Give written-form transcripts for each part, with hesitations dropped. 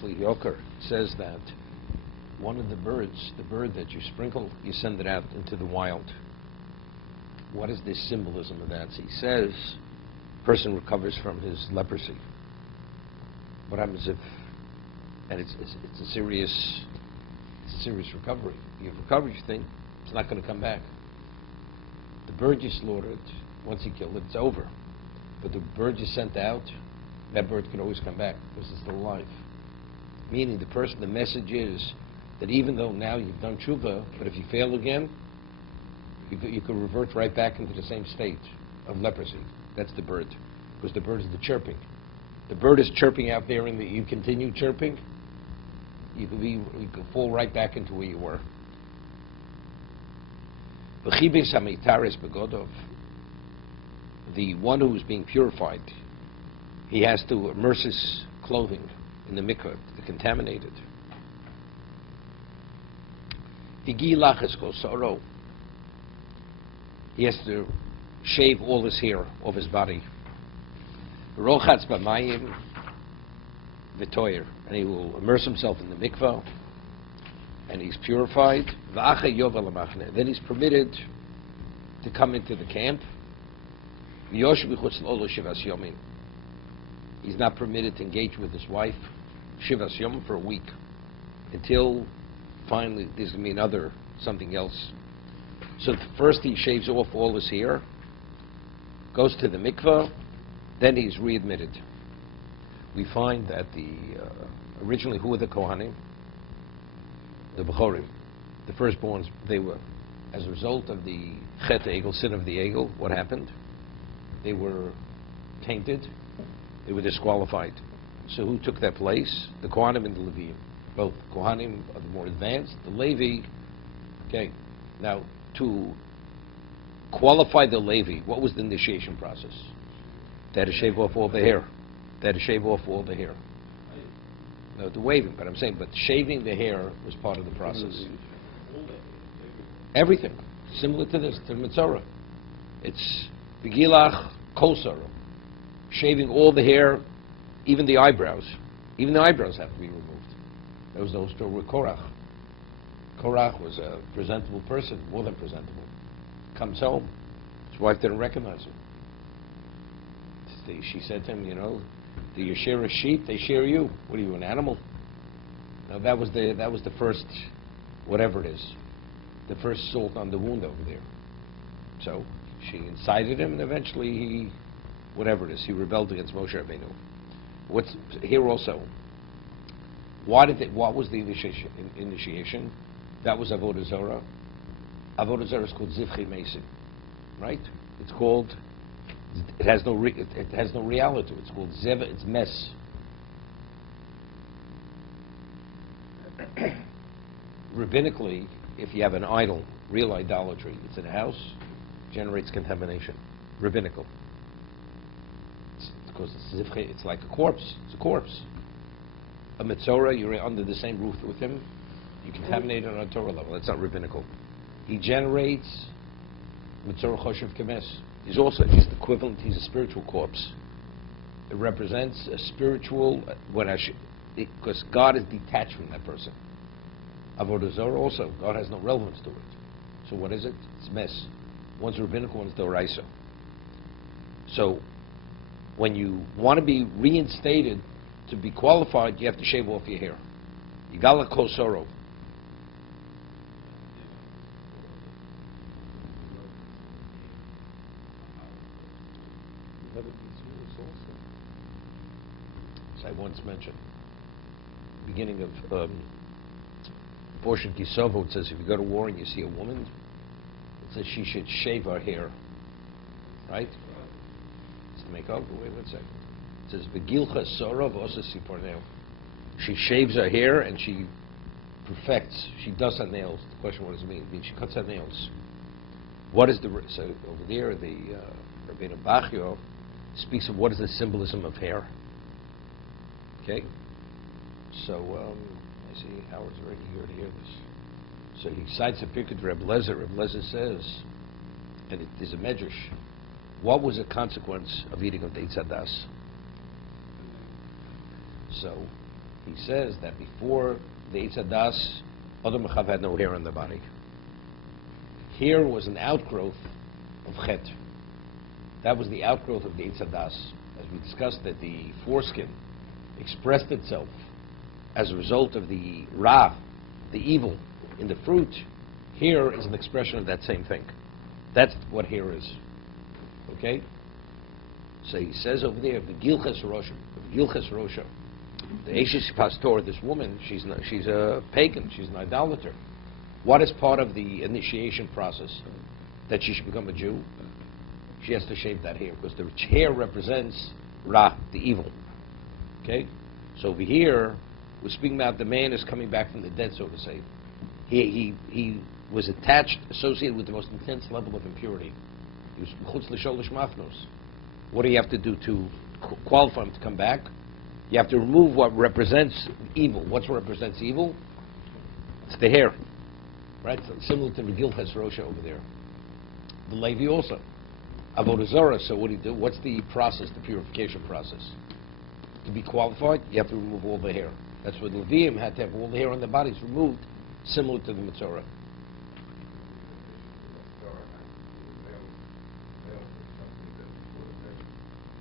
Achli Yoker says that one of the birds, the bird that you sprinkle, you send it out into the wild. What is the symbolism of that? So he says, person recovers from his leprosy. What happens if, and it's a serious recovery. You've recovered, you think it's not going to come back. The bird you slaughtered, once you kill it, it's over. But the bird you sent out, that bird can always come back because it's still alive. Meaning the message is that even though now you've done tshuva, but if you fail again, you could revert right back into the same state of leprosy. That's the bird, because the bird is the chirping. The bird is chirping out there, and you continue chirping, you could fall right back into where you were. The one who is being purified, he has to immerse his clothing in the mikveh, to contaminate it. He has to shave all his hair off his body. And he will immerse himself in the mikveh, and he's purified. Then he's permitted to come into the camp. He's not permitted to engage with his wife Shivas Yom for a week, until finally there's going to be something else. So first he shaves off all his hair, goes to the mikveh, then he's readmitted. We find that originally, who were the Kohanim? The Bechorim, the firstborns. They were, as a result of the Chet Egel, sin of the Egel, what happened? They were tainted, they were disqualified. So who took their place? The Kohanim and the Leviim. Both Kohanim are the more advanced, the Levi. Okay, now to qualify the Levi, what was the initiation process? They had to shave off all the hair. No, the waving, but I'm saying, but shaving the hair was part of the process. Everything, similar to this, to Metzora. It's Begilach Kosara. Shaving all the hair, even the eyebrows. Even the eyebrows have to be removed. That was those with Korach. Korach was a presentable person, more than presentable. Comes home, his wife didn't recognize him. She said to him, do you shear a sheep? They shear you. What are you, an animal? Now that was the first, whatever it is, the first salt on the wound over there. So she incited him, and eventually he, whatever it is, he rebelled against Moshe Rabbeinu. What's here also? What was the initiation? That was Avodah Zarah. Avodah Zarah is called Zivchei Mesim, right? It's called. It has no reality. It's called Zeva. It's mess. Rabbinically, if you have an idol, real idolatry, it's in a house, generates contamination. Rabbinical. Because it's like a corpse. It's a corpse. A Metzora, you're under the same roof with him, you contaminate it on a Torah level. That's not rabbinical. He generates Metzora Choshev Kemes. He's equivalent, he's a spiritual corpse. It represents a spiritual, because God is detached from that person. Avodah Zarah also, God has no relevance to it. So what is it? It's mess. One's rabbinical, one's Doraisa. So when you want to be reinstated, to be qualified, you have to shave off your hair. Yigala Kosoro. As I once mentioned, beginning of portion Kisovo, it says if you go to war and you see a woman, it says she should shave her hair. Right? It's to make up. Wait a second. It says Begilcha Sorov Osa Siporneo. She shaves her hair and she perfects. She does her nails. The question, what does it mean? It means she cuts her nails. What is so over there? The Rabbeinu Bachio speaks of what is the symbolism of hair. Okay, so I see Howard's already here to hear this. So he cites a picture of Reb Lezer. Reb Lezer says, and it is a medrash, what was the consequence of eating of the Eitz Hadas? So He says that before the Eitz Hadas, Adam and Chava had no hair on their body. Hair was an outgrowth of Chet. That was the outgrowth of the Eitz Hadas. As we discussed, that the foreskin expressed itself as a result of the Ra, the evil, in the fruit. Hair is an expression of that same thing. That's what hair is. Okay? So he says over there, the Gilches Rosha, the Eshes Pastor, this woman, she's a pagan, she's an idolater. What is part of the initiation process? That she should become a Jew? She has to shave that hair, because the hair represents Ra, the evil. Okay? So over here, we're speaking about the man is coming back from the dead, so to say. He was attached, associated with the most intense level of impurity. He was chutz l'sholish mafnos. What do you have to do to qualify him to come back? You have to remove what represents evil. What represents evil? It's the hair. Right? So similar to the Gilches Rosha over there. The Levi also. Avodah Zarah, so what do you do? What's the process, the purification process? To be qualified, you have to remove all the hair. That's what Leviim had to have all the hair on their bodies removed, similar to the Metzora.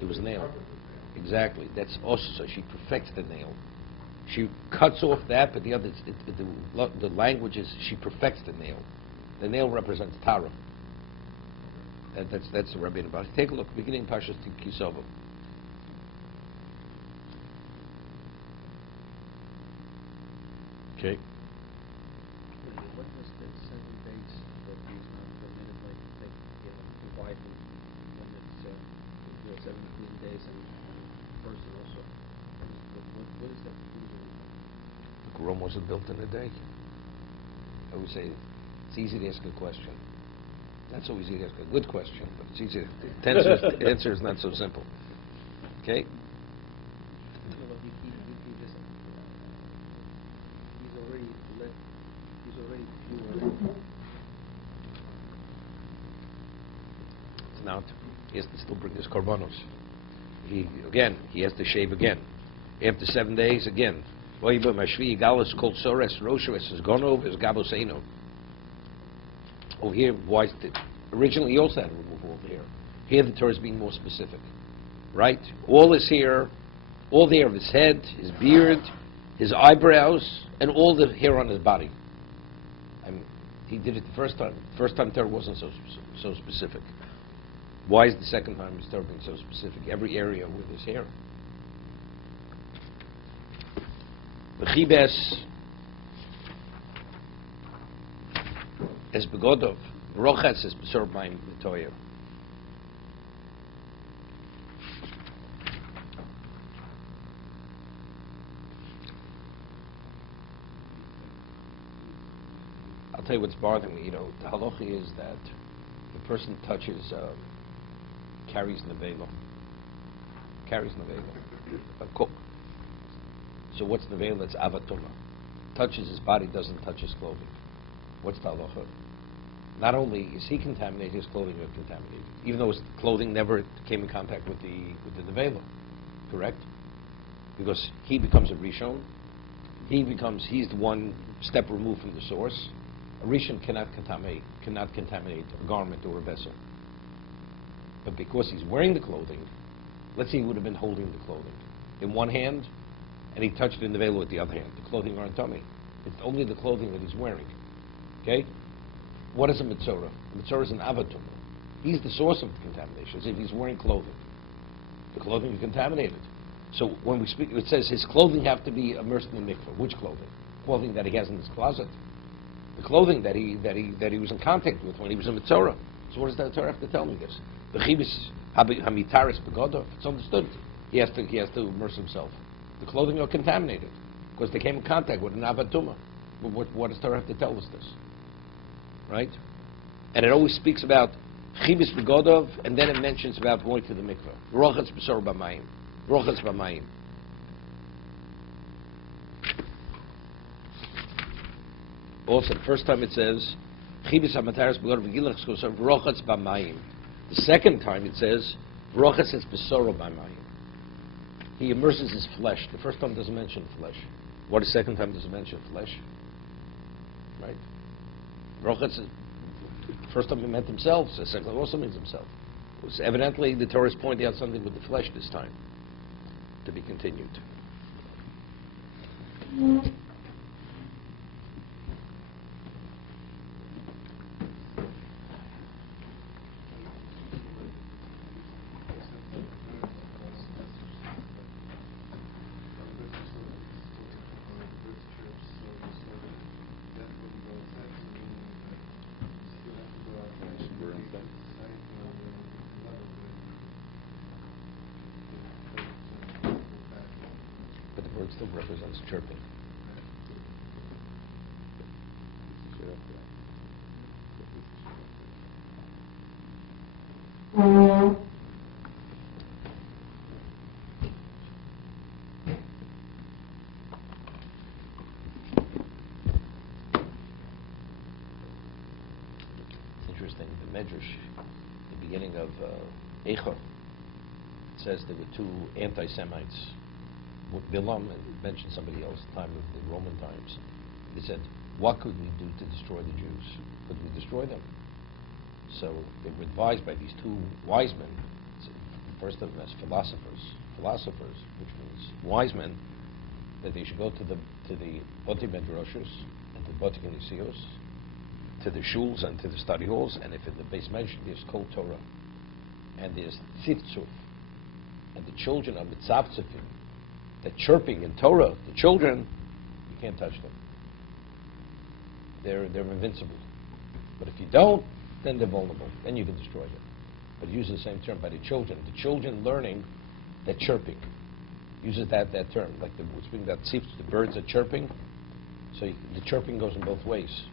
It was a nail. Exactly. That's also, so she perfects the nail. She cuts off that, but the other, the language is she perfects the nail. The nail represents Tara. That's the Rabbi about it. Take a look, beginning parshas Kisova. Okay. What was the 7 days that he's not permitted, like, to take the wife when it's the 17 days and person also? What is that? Look, Rome wasn't built in a day. I would say it's easy to ask a question. Not so easy to ask a good question, but it's easy. The answer is not so simple. Okay? It's not. He has to still bring his korbanos. He has to shave again. After 7 days, again. Over here, why is it? Originally, he also had to remove all the hair. Here, the Torah is being more specific. Right? All his hair, all the hair of his head, his beard, his eyebrows, and all the hair on his body. He did it the first time. First time Torah wasn't so specific. Why is the second time his Torah being so specific? Every area with his hair. The chibes es begodov, rochas es besorb ma'im metoyer. I'll tell you what's bothering me. The halacha is that the person touches, carries nevela. A cook. So what's nevela? It's avatuma. Touches his body, doesn't touch his clothing. What's the halacha? Not only is he contaminated, his clothing is contaminated, even though his clothing never came in contact with the nevela. Correct? Because he becomes a rishon. He's the one step removed from the source. A rishon cannot contaminate a garment or a vessel. But because he's wearing the clothing, let's say he would have been holding the clothing in one hand, and he touched it in the veil with the other hand. The clothing aren't tummy. It's only the clothing that he's wearing. Okay? What is a Metzora? A Metzora is an avatum. He's the source of the contamination, as if he's wearing clothing. The clothing is contaminated. So when we speak, it says his clothing have to be immersed in the mikveh. Which clothing? Clothing that he has in his closet. The clothing that he was in contact with when he was a Metzora. So what does the Torah have to tell me this? The chibis hamitaris begodov. It's understood. He has to immerse himself. The clothing are contaminated because they came in contact with an avatuma. What does Torah have to tell us this? Right? And it always speaks about chibis begodov, and then it mentions about going to the mikveh. Rochas b'sor b'mayim. Rochas b'mayim. Also, the first time it says chibis hamitaris begodov v'gilach skosar rochas b'mayim. The second time it says rochas es b'sor b'mayim. He immerses his flesh. The first time doesn't mention flesh. What the second time doesn't mention flesh? Right? Rochas, first time he meant himself, the second time also means himself. It was evidently the Torah is pointing out something with the flesh this time, to be continued. But the bird still represents chirping. It's interesting, the Medrash, the beginning of Eicha, says there were two anti-Semites. Bilam mentioned somebody else, time of the Roman times. He said, what could we do to destroy the Jews? Could we destroy them? So they were advised by these two wise men, the first of them as philosophers, which means wise men, that they should go to the Boti Medrashos and to the Boti Kinesios, to the shuls and to the study halls, and if in the base mention there's Kol Torah, and there's Tzivtzuf, and the children are Mitzavtzufim, the chirping in Torah, the children, you can't touch them. They're invincible. But if you don't, then they're vulnerable. Then you can destroy them. But use the same term by the children. The children learning that chirping. Uses that term. Like that tzipz, the birds are chirping. So the chirping goes in both ways.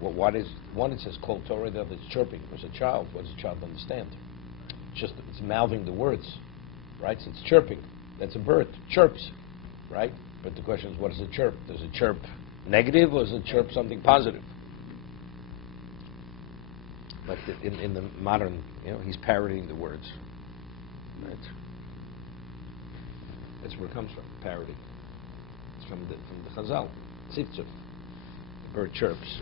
Well, one it says Kol Torah, the other is chirping. It was a child. What does a child understand? It's mouthing the words, right? So it's chirping. That's a bird. Chirps, right? But the question is, what does it chirp? Does it chirp negative, or does it chirp something positive? Like in the modern, he's parodying the words, right? That's where it comes from, parody. It's from the Chazal, Tzivtzuf. The bird chirps.